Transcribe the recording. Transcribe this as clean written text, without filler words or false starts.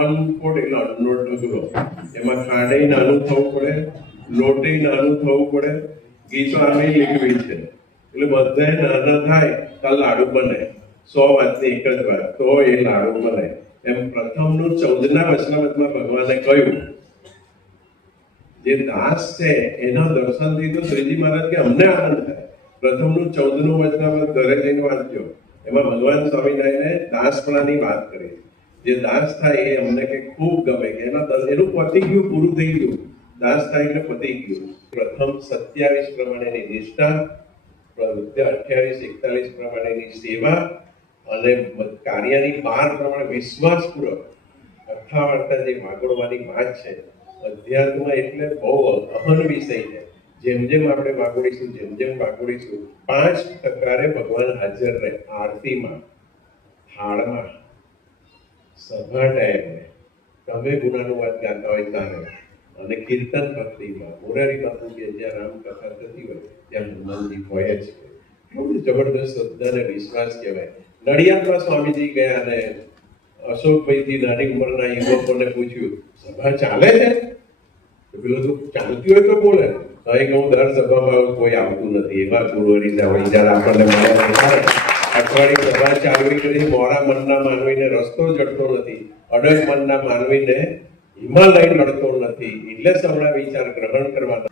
અનફોડ એટલે અનનોટ અઘરો, એમાં ખાંડે નાનું થવું પડે, લોટે નાનું થવું પડે, ગીતો આમે લીકવી છે એટલે બધા નાના થાય તો લાડુ બને. 100 વાતની એક જ વાત, તો એ લાડુ બને. એમ પ્રથમનું 14ના વચનામૃતમાં ભગવાને કહ્યું જે દાસ છે એના દર્શનથી તો શ્રીજી મહારાજ કે અમને આનંદ થાય. પ્રથમનું 14નું વચનામૃત ઘરે જઈને વાંચજો, એમાં ભગવાન સ્વામિનારાયણે દાસપણાની વાત કરી. જે દાસ થાય એ અમને કે ખૂબ ગમે કે એનું પતી ગયું, પૂરું થઈ ગયું. દાસ થાય એટલે પતી ગયું. પ્રથમ 27 પ્રમાણેની નિષ્ઠા, 28, 41 પ્રમાણેની સેવા અને કાર્યની 12 પ્રમાણે વિશ્વાસપૂર્વક કથા વાર્તા જે વાગોડવાની વાત છે. અધ્યાત્મ એટલે બહુ અહન વિષય છે. જેમ જેમ આપણે વાગોડીશું, જેમ જેમ વાગોડીશું, 5 ટકારે ભગવાન હાજર રહે. આરતીમાં, થાળમાં, સભા ટાઈમે, તમે ગુણાનુવાદ ગાતા હોય ત્યારે, અને કીર્તન ભક્તિમાં, મોરારી બાપુ કે જ્યાં રામકથા થતી હોય ત્યાં હનુમાનજી હોય જ. કેવું જબરદસ્ત શ્રદ્ધા અને વિશ્વાસ કહેવાય. નડિયાદમાં સ્વામીજી ગયા અને અશોકભાઈથી નાની ઉંમરના યુવકોને પૂછ્યું, સભા ચાલે છે? તો પેલું તો ચાલતી હોય તો બોલે. અહીં હું દર સભામાં કોઈ આવતું નથી, એવા ગુરુવરી જાવડી જયારે આપણને મળે. અઠવાડિયે સભા ચાલવી કરી, મોરા મનના માનવીને રસ્તો જડતો નથી, અડગ મનના માનવીને હિમાલય નડતો નથી. એટલે સૌના વિચાર ગ્રહણ કરવાના.